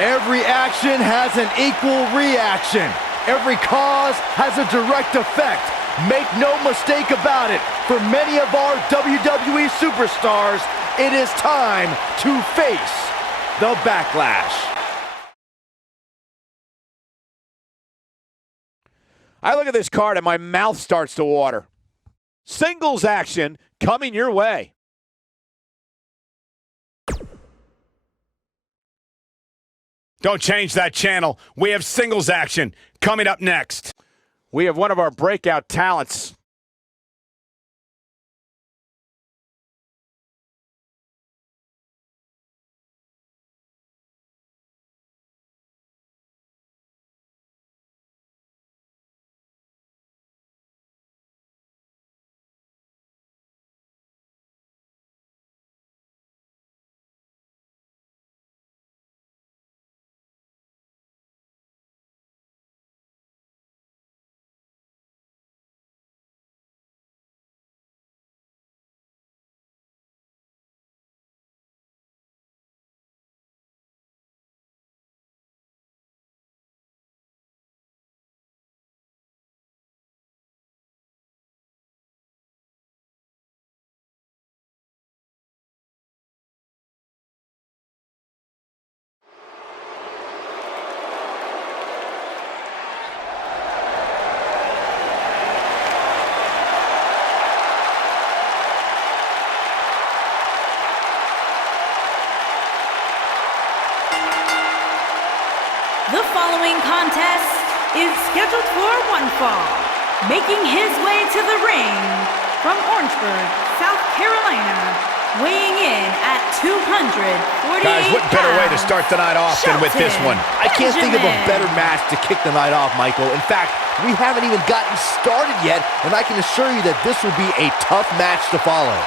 Every action has an equal reaction. Every cause has a direct effect. Make no mistake about it, for many of our WWE superstars, it is time to face the Backlash. I look at this card and my mouth starts to water. Singles action coming your way. Don't change that channel. We have singles action coming up next. We have one of our breakout talents. The following contest is scheduled for one fall. Making his way to the ring from Orangeburg, South Carolina, weighing in at 248 Guys, what better way to start the night off than with this one? I can't think of a better match to kick the night off, Michael. In fact, we haven't even gotten started yet, and I can assure you that this will be a tough match to follow.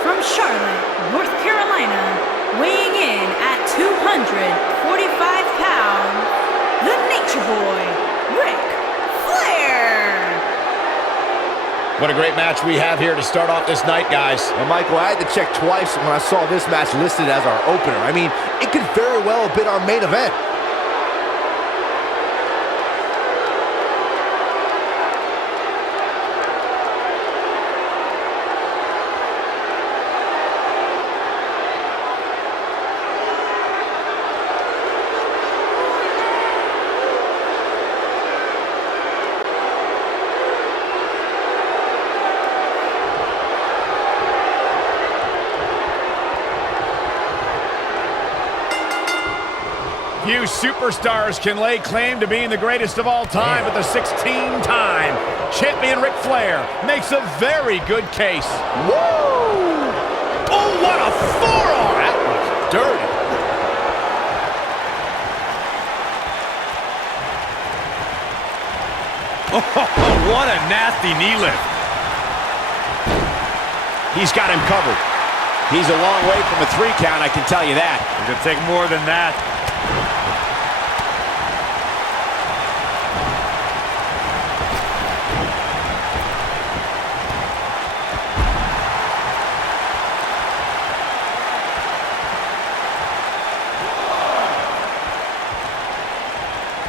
From Charlotte, North Carolina, weighing in at 245 pounds, the Nature Boy, Ric Flair. What a great match we have here to start off this night, guys. And Michael, I had to check twice when I saw this match listed as our opener. I mean, it could very well have been our main event. Few superstars can lay claim to being the greatest of all time, but the 16-time champion Ric Flair makes a very good case. Woo! Oh, what a forearm! That was dirty. Oh, what a nasty knee lift. He's got him covered. He's a long way from a 3 count, I can tell you that. It's going to take more than that.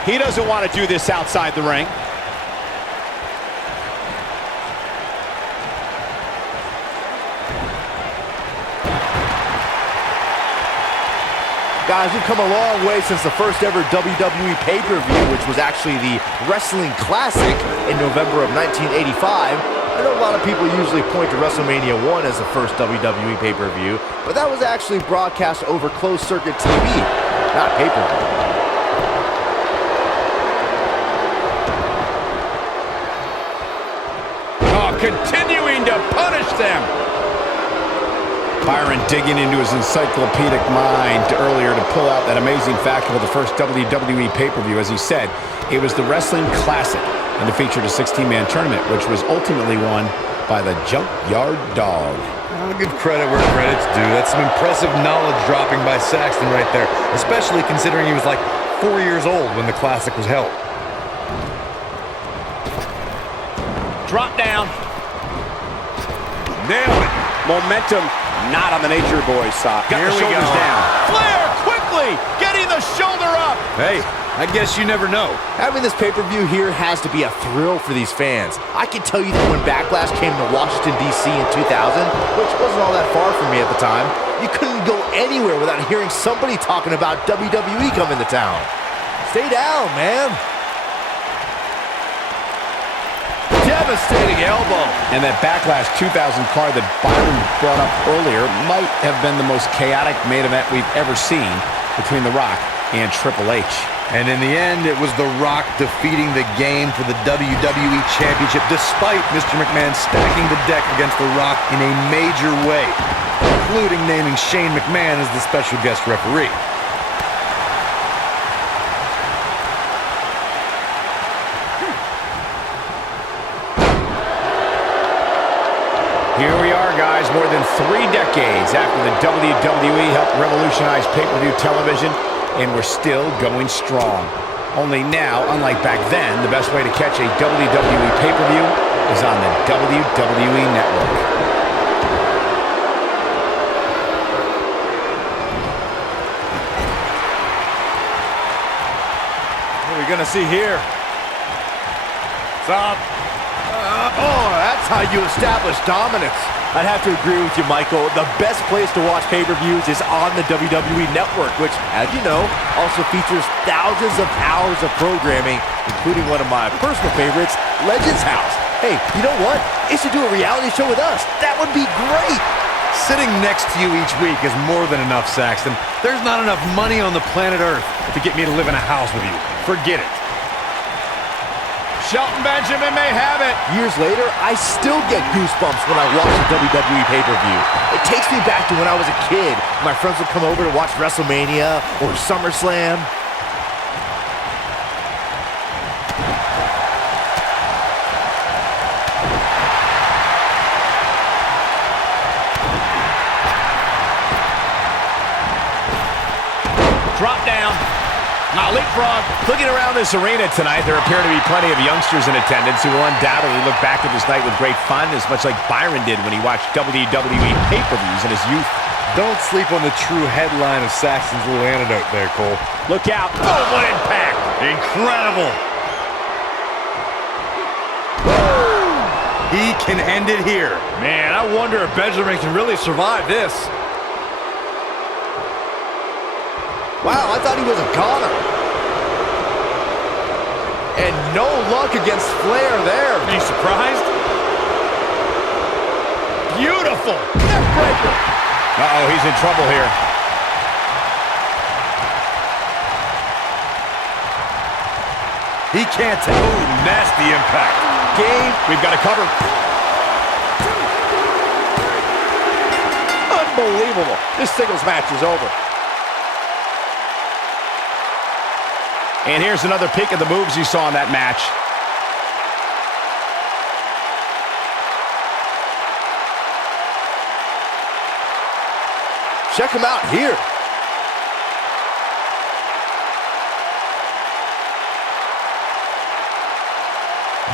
He doesn't want to do this outside the ring. Guys, we've come a long way since the first ever WWE pay-per-view, which was actually the Wrestling Classic in November of 1985. I know a lot of people usually point to WrestleMania 1 as the first WWE pay-per-view, but that was actually broadcast over closed-circuit TV, not pay-per-view. Continuing to punish them. Byron digging into his encyclopedic mind earlier to pull out that amazing fact about the first WWE pay-per-view. As he said, it was the Wrestling Classic, and it featured a 16-man tournament, which was ultimately won by the Junkyard Dog. I'll give credit where credit's due. That's some impressive knowledge dropping by Saxton right there, especially considering he was like 4 years old when the Classic was held. Drop down. Nailed it. Momentum not on the Nature Boys side. Got the shoulders down. Flair quickly getting the shoulder up. Hey, I guess you never know. Having this pay-per-view here has to be a thrill for these fans. I can tell you that when Backlash came to Washington, D.C. in 2000, which wasn't all that far from me at the time, you couldn't go anywhere without hearing somebody talking about WWE coming to town. Stay down, man. Devastating elbow. And that Backlash 2000 card that Byron brought up earlier might have been the most chaotic main event we've ever seen between The Rock and Triple H. And in the end, it was The Rock defeating the game for the WWE Championship, despite Mr. McMahon stacking the deck against The Rock in a major way, including naming Shane McMahon as the special guest referee. Here we are, guys, more than 3 decades after the WWE helped revolutionize pay-per-view television, and we're still going strong. Only now, unlike back then, the best way to catch a WWE pay-per-view is on the WWE Network. What are we going to see here? Stop. Oh, that's how you establish dominance. I'd have to agree with you, Michael. The best place to watch pay-per-views is on the WWE Network, which, as you know, also features thousands of hours of programming, including one of my personal favorites, Legends House. Hey, you know what? They should do a reality show with us. That would be great. Sitting next to you each week is more than enough, Saxton. There's not enough money on the planet Earth to get me to live in a house with you. Forget it. Shelton Benjamin may have it. Years later, I still get goosebumps when I watch a WWE pay-per-view. It takes me back to when I was a kid. My friends would come over to watch WrestleMania or SummerSlam. Drop down. Now leapfrog. Looking around this arena tonight, there appear to be plenty of youngsters in attendance who will undoubtedly look back at this night with great fondness, much like Byron did when he watched WWE pay-per-views in his youth. Don't sleep on the true headline of Saxton's little antidote there, Cole. Look out. Oh, what impact. Incredible. He can end it here. Man, I wonder if Benjamin can really survive this. Wow, I thought he was a goner. And no luck against Flair there. Are you surprised? Beautiful. Neckbreaker. Uh-oh, he's in trouble here. He can't take. Oh, nasty impact. Game. We've got to cover. Unbelievable. This singles match is over. And here's another peek at the moves you saw in that match. Check him out here.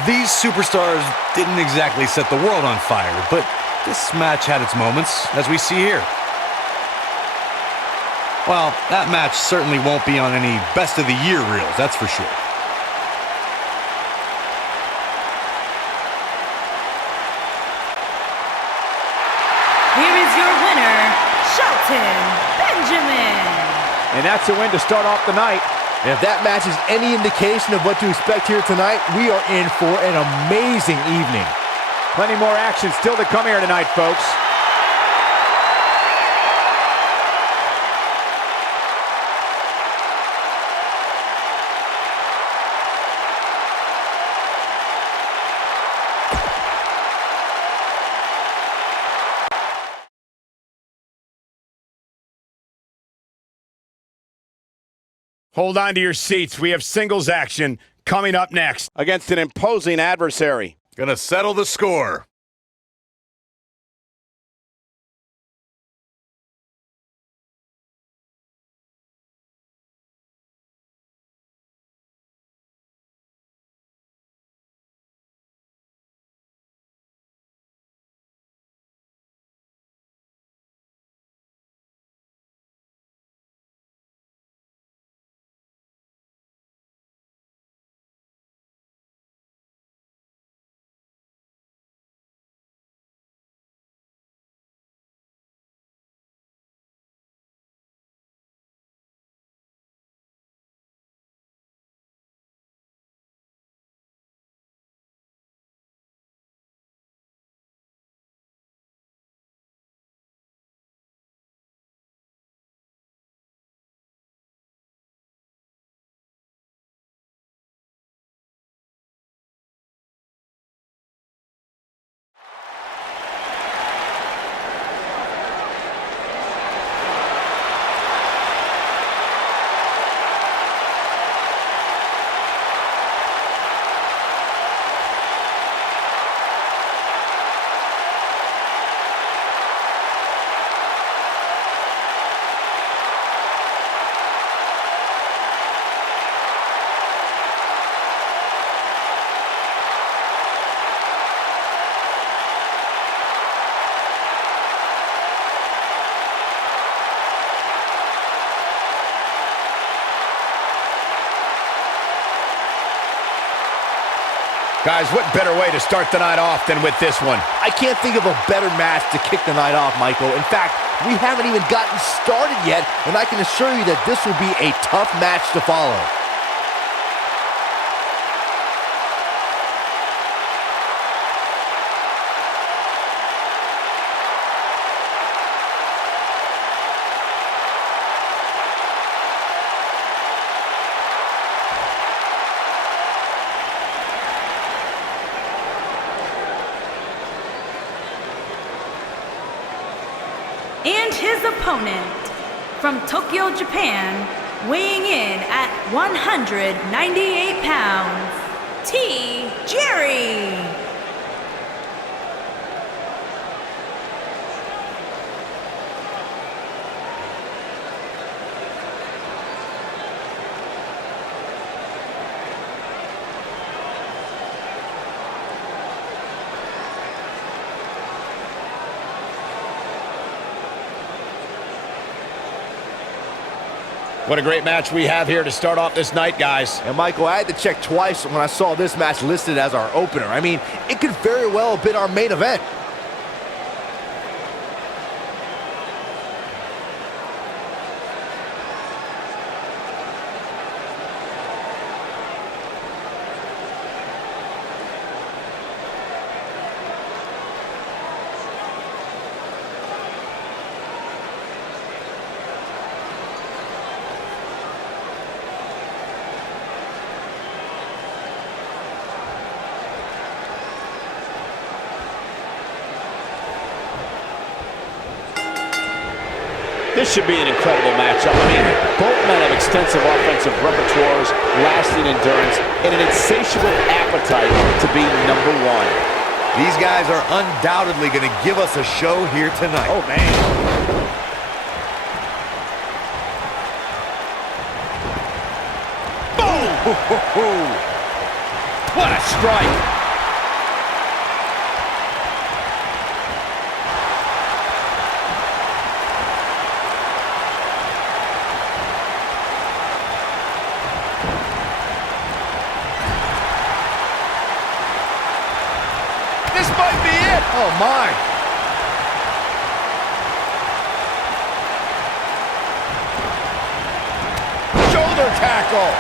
These superstars didn't exactly set the world on fire, but this match had its moments, as we see here. Well, that match certainly won't be on any best of the year reels, that's for sure. Here is your winner, Shelton Benjamin. And that's a win to start off the night. And if that match is any indication of what to expect here tonight, we are in for an amazing evening. Plenty more action still to come here tonight, folks. Hold on to your seats. We have singles action coming up next. Against an imposing adversary. Gonna settle the score. Guys, what better way to start the night off than with this one? I can't think of a better match to kick the night off, Michael. In fact, we haven't even gotten started yet, and I can assure you that this will be a tough match to follow. And his opponent, from Tokyo, Japan, weighing in at 198 pounds, T. Jerry. What a great match we have here to start off this night, guys. And Michael, I had to check twice when I saw this match listed as our opener. I mean, it could very well have been our main event. This should be an incredible matchup. I mean, both men have extensive offensive repertoires, lasting endurance, and an insatiable appetite to be number one. These guys are undoubtedly going to give us a show here tonight. Oh, man. Boom! What a strike! This might be it! Oh, my. Shoulder tackle!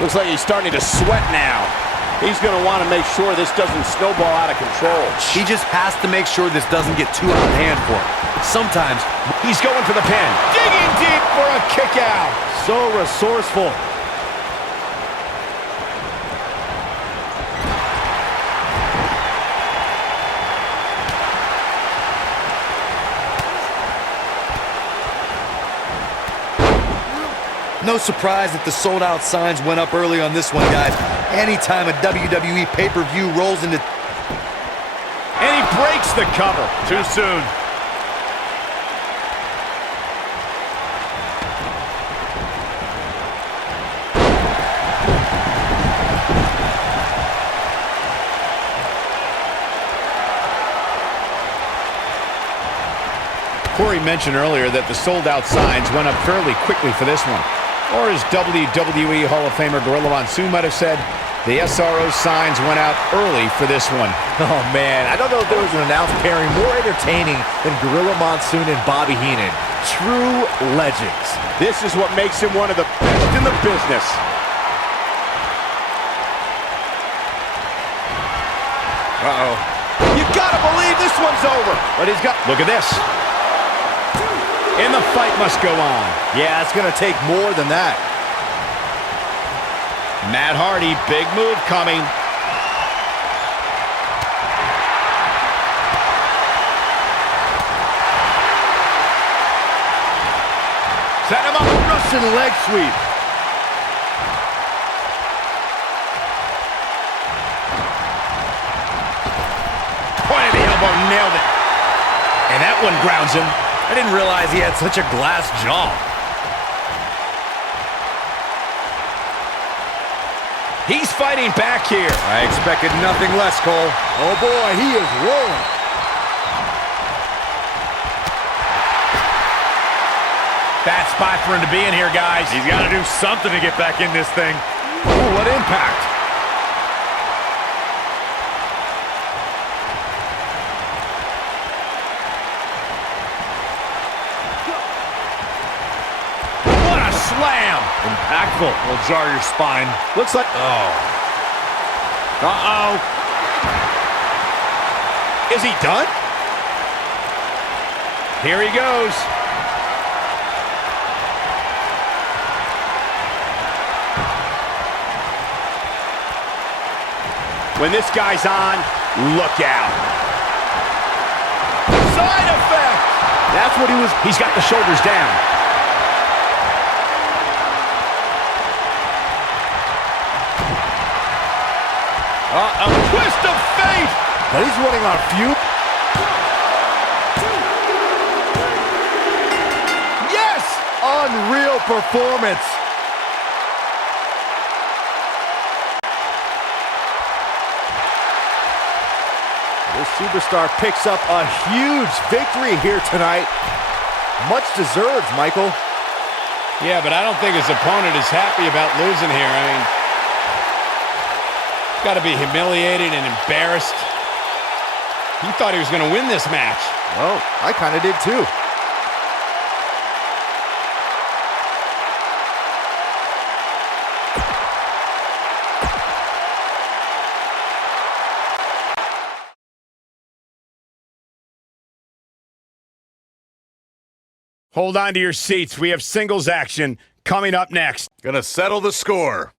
Looks like he's starting to sweat now. He's going to want to make sure this doesn't snowball out of control. He just has to make sure this doesn't get too out of hand for him. Sometimes He's going for the pin. Digging deep for a kick out. So resourceful. no surprise that the sold-out signs went up early on this one, guys. Anytime a WWE pay-per-view rolls into... And he breaks the cover. Too soon. Corey mentioned earlier that the sold-out signs went up fairly quickly for this one. Or as WWE Hall of Famer Gorilla Monsoon might have said, the SRO signs went out early for this one. Oh, man, I don't know if there was an announced pairing more entertaining than Gorilla Monsoon and Bobby Heenan. True legends. This is what makes him one of the best in the business. Uh-oh. You gotta believe this one's over. But he's got... Look at this. And the fight must go on. Yeah, it's going to take more than that. Matt Hardy, big move coming. Set him up a Russian leg sweep. Point of the elbow, nailed it. And that one grounds him. I didn't realize he had such a glass jaw. He's fighting back here. I expected nothing less, Cole. Oh, boy, he is rolling. Bad spot for him to be in here, guys. He's got to do something to get back in this thing. Ooh, what impact. What a slam. Impactful. Will jar your spine. Looks like... Oh. Uh-oh. Is he done? Here he goes. When this guy's on, look out. Side effect! That's what he was... He's got the shoulders down. A twist of fate! But he's running on fumes. Yes! Unreal performance. This superstar picks up a huge victory here tonight. Much deserved, Michael. Yeah, but I don't think his opponent is happy about losing here. I mean, got to be humiliated and embarrassed. He thought he was going to win this match. Oh, I kind of did too. Hold on to your seats. We have singles action coming up next. Gonna settle the score.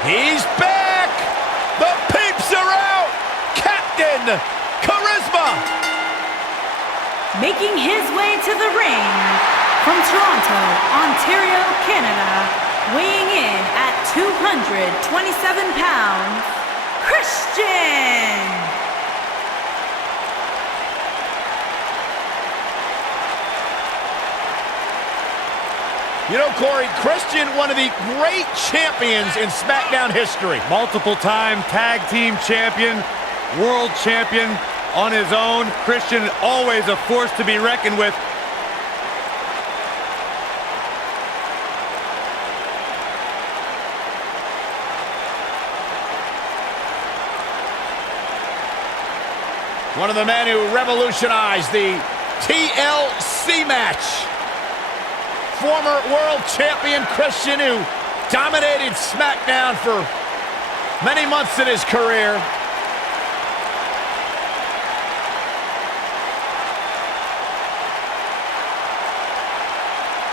He's back! The peeps are out! Captain Charisma! Making his way to the ring from Toronto, Ontario, Canada, weighing in at 227 pounds, Christian! You know, Corey, Christian, one of the great champions in SmackDown history. Multiple-time tag team champion, world champion on his own. Christian, always a force to be reckoned with. One of the men who revolutionized the TLC match. Former world champion Christian, who dominated SmackDown for many months in his career.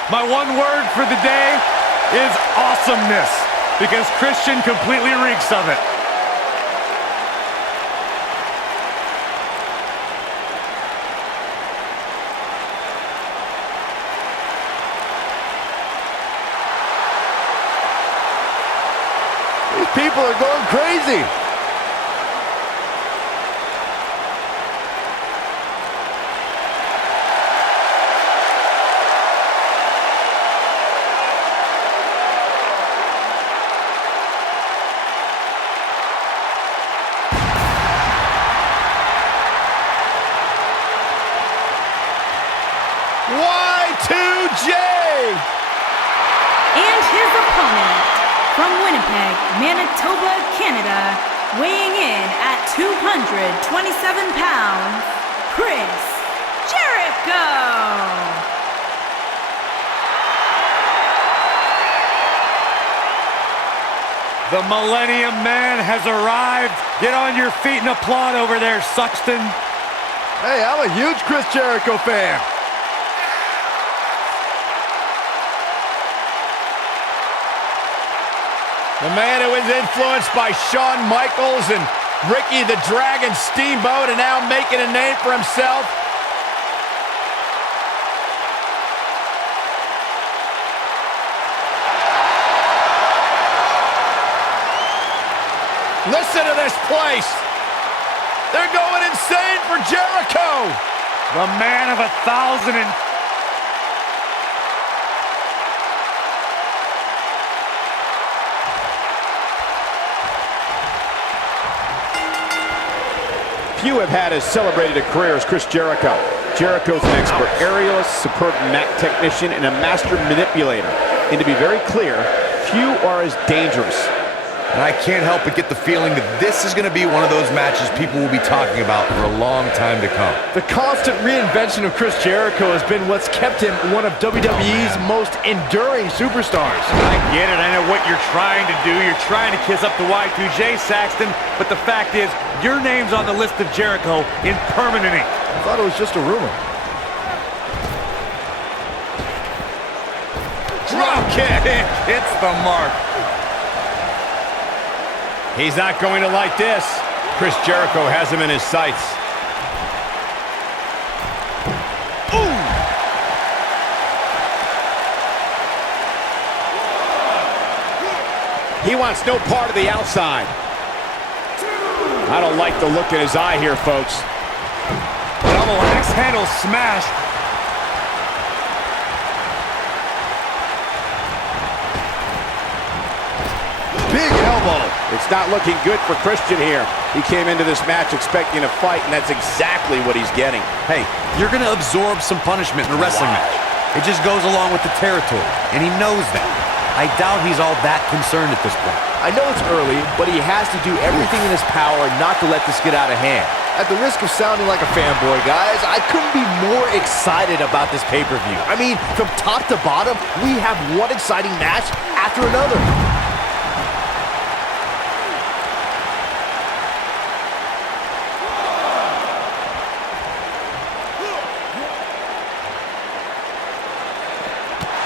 My one word for the day is awesomeness, because Christian completely reeks of it. People are going crazy. Y2J! And his opponent, from Winnipeg, Manitoba, Canada, weighing in at 227 pounds, Chris Jericho! The Millennium Man has arrived. Get on your feet and applaud over there, Suxton. Hey, I'm a huge Chris Jericho fan. The man who is influenced by Shawn Michaels and Ricky the Dragon Steamboat and now making a name for himself. Listen to this place. They're going insane for Jericho. The man of 1,000 and... Few have had as celebrated a career as Chris Jericho. Jericho's an expert aerialist, superb mat technician, and a master manipulator. And to be very clear, few are as dangerous. And I can't help but get the feeling that this is going to be one of those matches people will be talking about for a long time to come. The constant reinvention of Chris Jericho has been what's kept him one of WWE's most enduring superstars. I get it. I know what you're trying to do. You're trying to kiss up to Y2J, Saxton. But the fact is, your name's on the list of Jericho in permanent ink. I thought it was just a rumor. Drop kick. Hits the mark. He's not going to like this. Chris Jericho has him in his sights. Ooh! He wants no part of the outside. I don't like the look in his eye here, folks. Double axe handle smash. Big elbow. It's not looking good for Christian here. He came into this match expecting a fight, and that's exactly what he's getting. Hey, you're going to absorb some punishment in a wrestling match. It just goes along with the territory, and he knows that. I doubt he's all that concerned at this point. I know it's early, but he has to do everything in his power not to let this get out of hand. At the risk of sounding like a fanboy, guys, I couldn't be more excited about this pay-per-view. I mean, from top to bottom, we have one exciting match after another.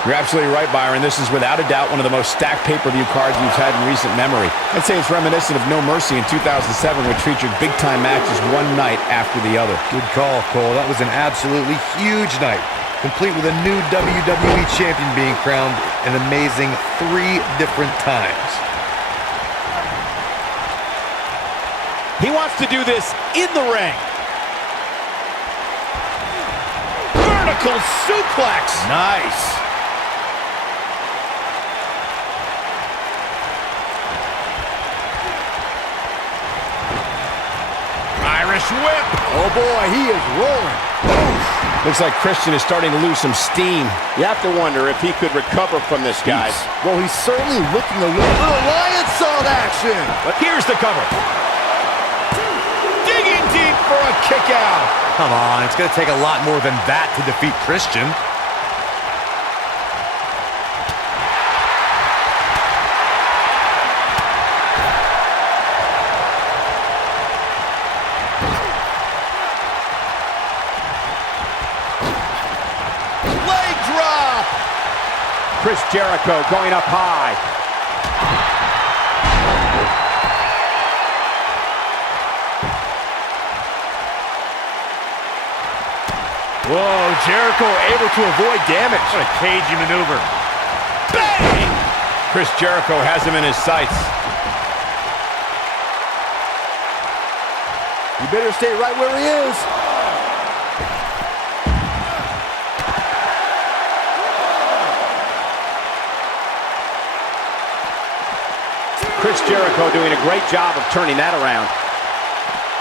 You're absolutely right, Byron. This is without a doubt one of the most stacked pay-per-view cards we've had in recent memory. I'd say it's reminiscent of No Mercy in 2007, which featured big-time matches one night after the other. Good call, Cole. That was an absolutely huge night, complete with a new WWE champion being crowned an amazing 3 different times. He wants to do this in the ring. Vertical suplex. Nice. Irish whip. Oh boy, he is rolling. Looks like Christian is starting to lose some steam. You have to wonder if he could recover from this, guys. Well, he's certainly looking a little lion salt action. But here's the cover. Digging deep for a kick out. Come on, it's going to take a lot more than that to defeat Christian. Leg drop. Chris Jericho going up high. Whoa, Jericho able to avoid damage. What a cagey maneuver. Bang! Chris Jericho has him in his sights. You better stay right where he is. Chris Jericho doing a great job of turning that around.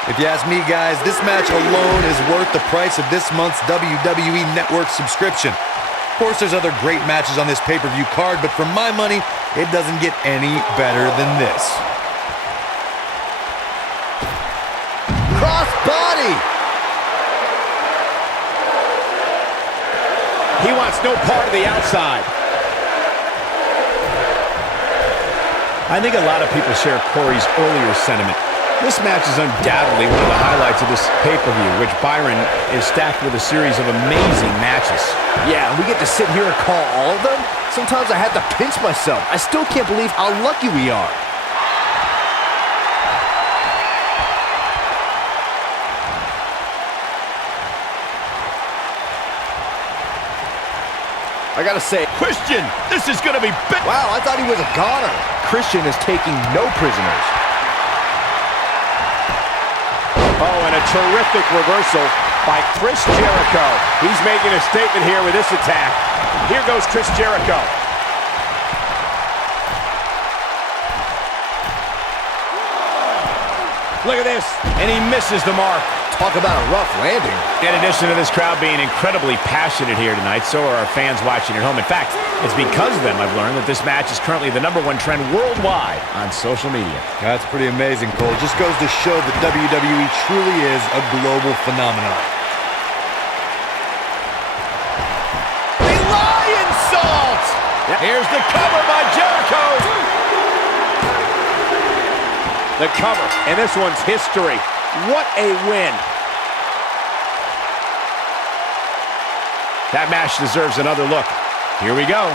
If you ask me, guys, this match alone is worth the price of this month's WWE Network subscription. Of course, there's other great matches on this pay-per-view card, but for my money, it doesn't get any better than this. Cross body. He wants no part of the outside. I think a lot of people share Corey's earlier sentiment. This match is undoubtedly one of the highlights of this pay-per-view, which Byron is stacked with a series of amazing matches. Yeah, we get to sit here and call all of them. Sometimes I have to pinch myself. I still can't believe how lucky we are. I gotta say, Christian, this is going to be big. wow, I thought he was a goner. Christian is taking no prisoners. Oh, and a terrific reversal by Chris Jericho. He's making a statement here with this attack. Here goes Chris Jericho. Look at this. And he misses the mark. Talk about a rough landing. In addition to this crowd being incredibly passionate here tonight, so are our fans watching at home. In fact, it's because of them I've learned that this match is currently the #1 trend worldwide on social media. That's pretty amazing, Cole. Just goes to show that WWE truly is a global phenomenon. The lion salt! Here's the cover by Jericho. The cover, and this one's history. What a win. That match deserves another look. Here we go.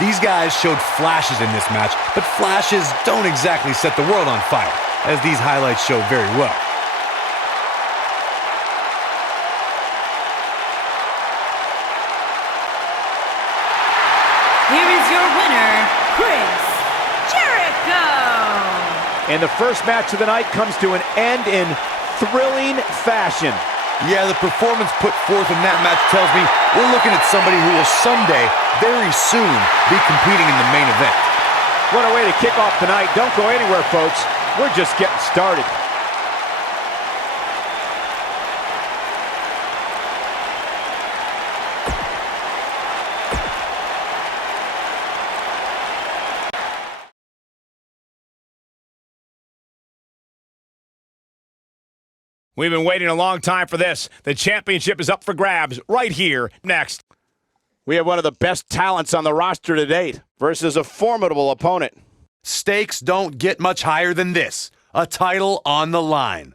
These guys showed flashes in this match, but flashes don't exactly set the world on fire, as these highlights show very well. Here is your winner, Chris Jericho. And the first match of the night comes to an end in thrilling fashion. Yeah, the performance put forth in that match tells me we're looking at somebody who will someday, very soon, be competing in the main event. What a way to kick off tonight. Don't go anywhere, folks. We're just getting started. We've been waiting a long time for this. The championship is up for grabs right here, next. We have one of the best talents on the roster to date versus a formidable opponent. Stakes don't get much higher than this. A title on the line.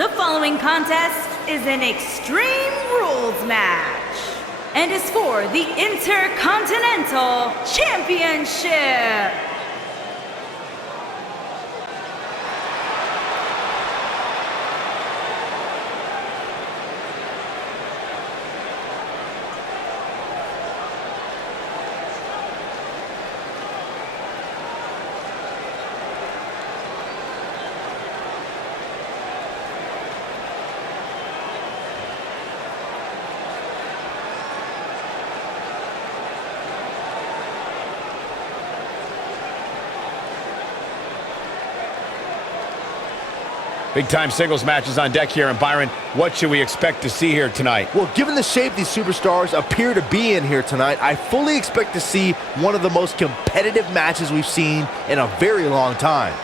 The following contest is an Extreme Rules match and is for the Intercontinental Championship. Big-time singles matches on deck here, and Byron, what should we expect to see here tonight? Well, given the shape these superstars appear to be in here tonight, I fully expect to see one of the most competitive matches we've seen in a very long time.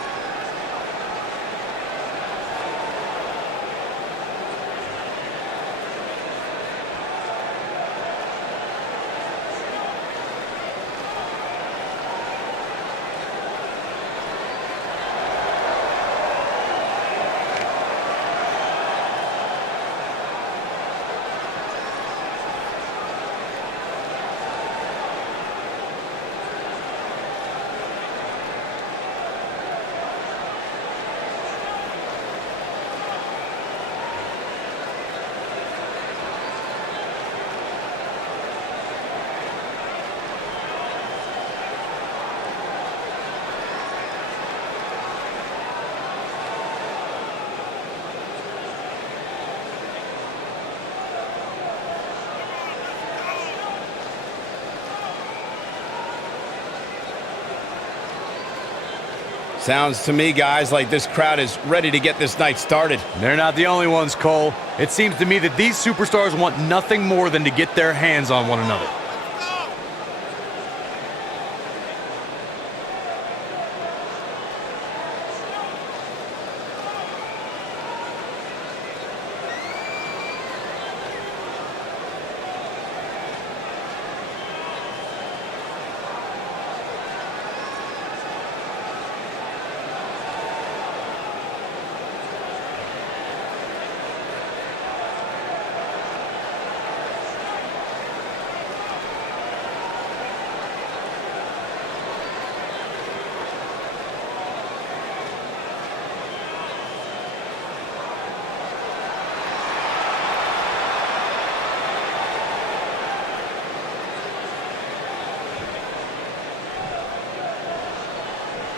Sounds to me, guys, like this crowd is ready to get this night started. They're not the only ones, Cole. It seems to me that these superstars want nothing more than to get their hands on one another.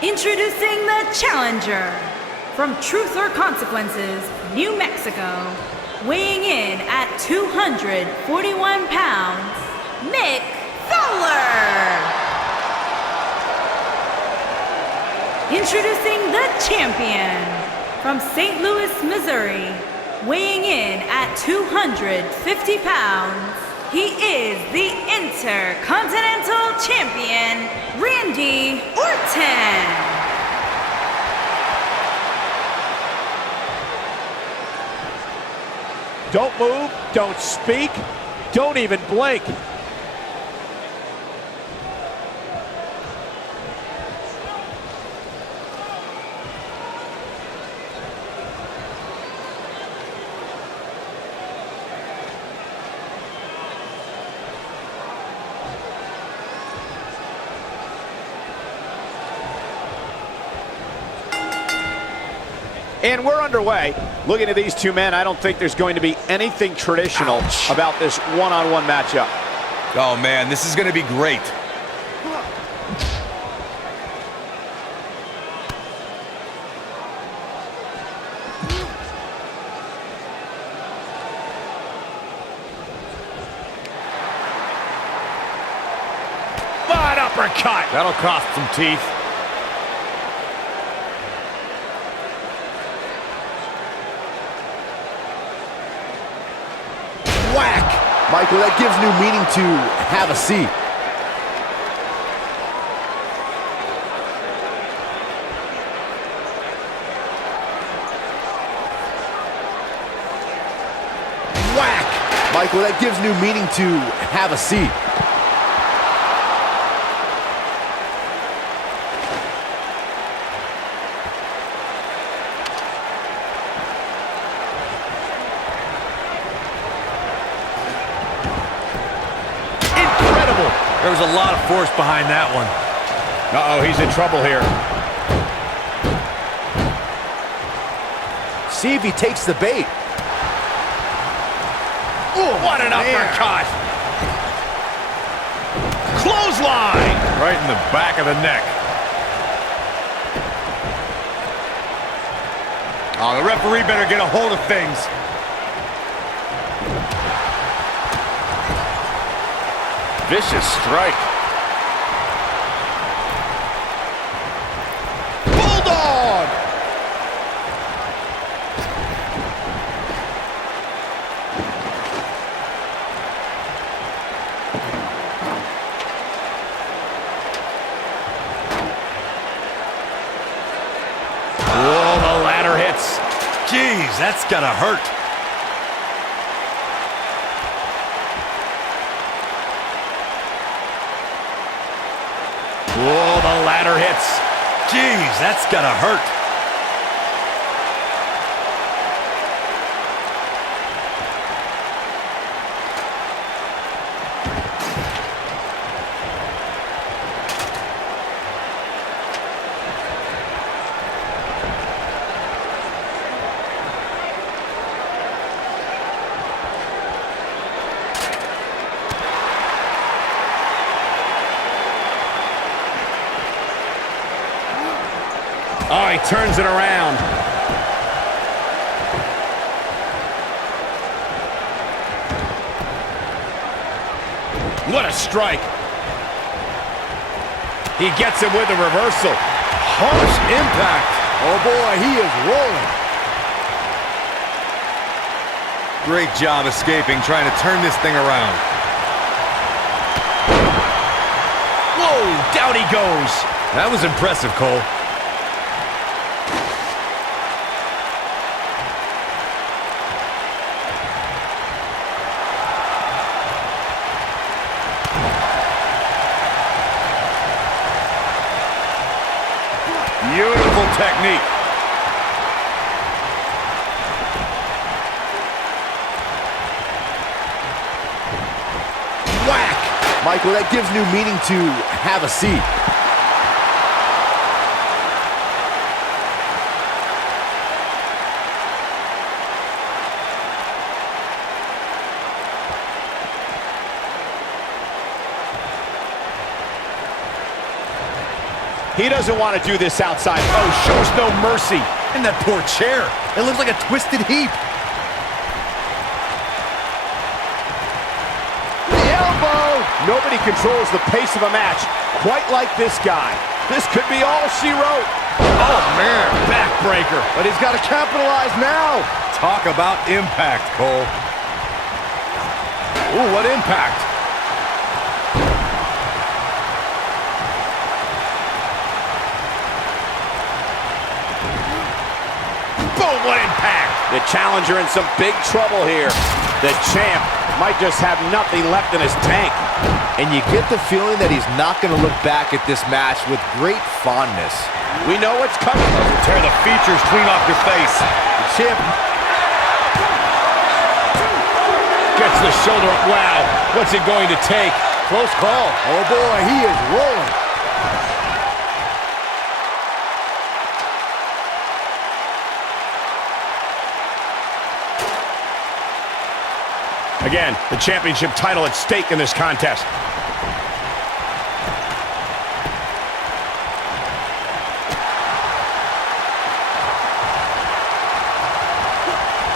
Introducing the challenger from Truth or Consequences, New Mexico, weighing in at 241 pounds, Mick Fowler. Introducing the champion from St. Louis, Missouri, weighing in at 250 pounds, he is the Intercontinental Champion, Randy Orton. Don't move, don't speak, don't even blink. And we're underway. Looking at these two men, I don't think there's going to be anything traditional about this one-on-one matchup. Oh, man, this is going to be great. An uppercut. That'll cost some teeth. Whack. Michael, that gives new meaning to have a seat. Whack. Michael, that gives new meaning to have a seat. There was a lot of force behind that one. Uh-oh, he's in trouble here. See if he takes the bait. Ooh, what an uppercut! Clothesline! Right in the back of the neck. Oh, the referee better get a hold of things. Vicious strike. Bulldog! Whoa, the ladder hits. Jeez, that's gotta hurt. Whoa, the ladder hits. Jeez, that's gotta hurt. Oh, he turns it around. What a strike. He gets it with a reversal. Harsh impact. Oh boy, he is rolling. Great job escaping, trying to turn this thing around. Whoa, down he goes. That was impressive, Cole. Beautiful technique. Whack! Michael, that gives new meaning to have a seat. He doesn't want to do this outside. Oh, shows no mercy. And that poor chair. It looks like a twisted heap. The elbow! Nobody controls the pace of a match quite like this guy. This could be all she wrote. Oh, man, backbreaker. But he's got to capitalize now. Talk about impact, Cole. Ooh, what impact. Boom, what impact. The challenger in some big trouble here. The champ might just have nothing left in his tank. And you get the feeling that he's not going to look back at this match with great fondness. We know what's coming. Tear the features clean off your face. The champ Gets the shoulder up. Wow, what's it going to take? close call. Oh boy, he is rolling. Again, the championship title at stake in this contest.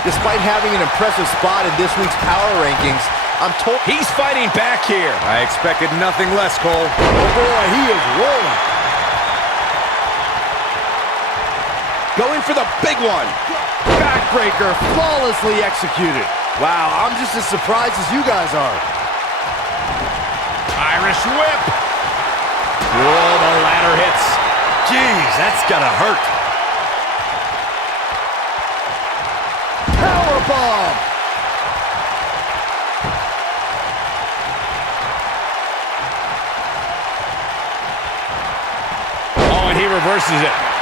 Despite having an impressive spot in this week's power rankings, I'm told He's fighting back here. I expected nothing less, Cole. oh boy, he is rolling. Going for the big one. Backbreaker flawlessly executed. Wow, I'm just as surprised as you guys are. Irish whip. Whoa, the ladder hits. Jeez, that's gotta hurt. Powerbomb. Oh, and he reverses it.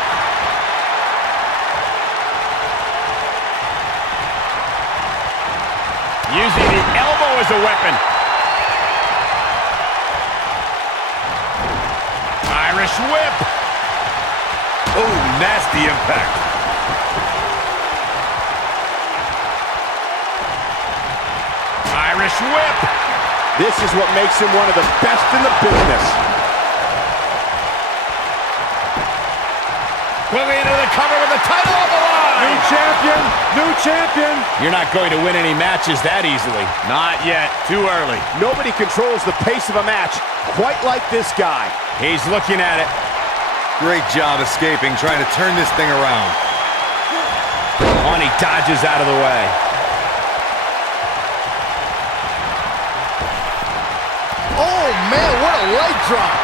Using the elbow as a weapon. Irish whip. Oh, nasty impact. Irish whip. This is what makes him one of the best in the business. Quickly into the cover with the title on the line. New champion, new champion. You're not going to win any matches that easily. Not yet. Too early. Nobody controls the pace of a match quite like this guy. He's looking at it. Great job escaping, trying to turn this thing around. On, he dodges out of the way. Oh, man, what a leg drop.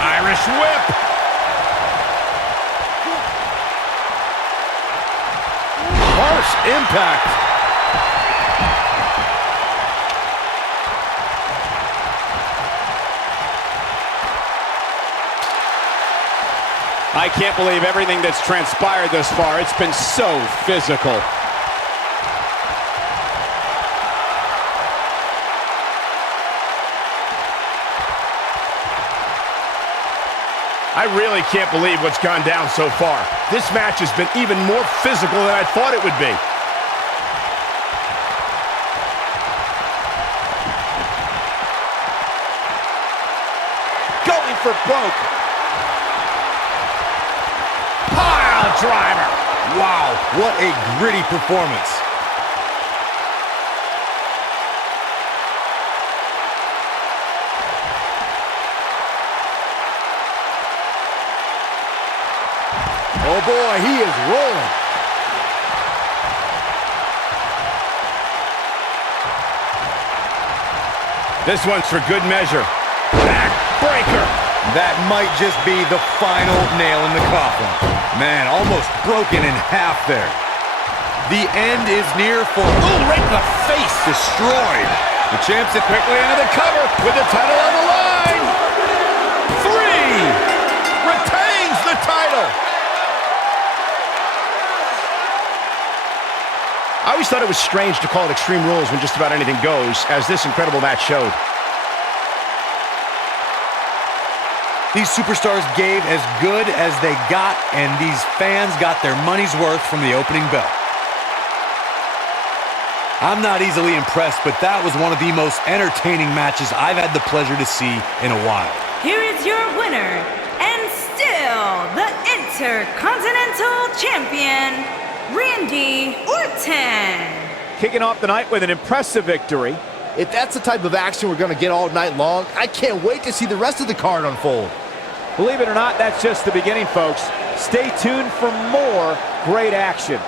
Irish whip. Harsh impact. I can't believe everything that's transpired thus far. It's been so physical. I really can't believe what's gone down so far. This match has been even more physical than I thought it would be. Going for broke. Pile driver. Wow, what a gritty performance. Oh boy, he is rolling. This one's for good measure. Backbreaker. That might just be the final nail in the coffin. Man, almost broken in half there. The end is near for... Ooh, right in the face. Destroyed. The champ's it Quickly into the cover with the title on the line. 3. Retains the title. I always thought it was strange to call it Extreme Rules when just about anything goes, as this incredible match showed. These superstars gave as good as they got, and these fans got their money's worth from the opening bell. I'm not easily impressed, but that was one of the most entertaining matches I've had the pleasure to see in a while. Here is your winner, and still the Intercontinental Champion, Randy Orton. Kicking off the night with an impressive victory. If that's the type of action we're going to get all night long, I can't wait to see the rest of the card unfold. Believe it or not, that's just the beginning, folks. Stay tuned for more great action.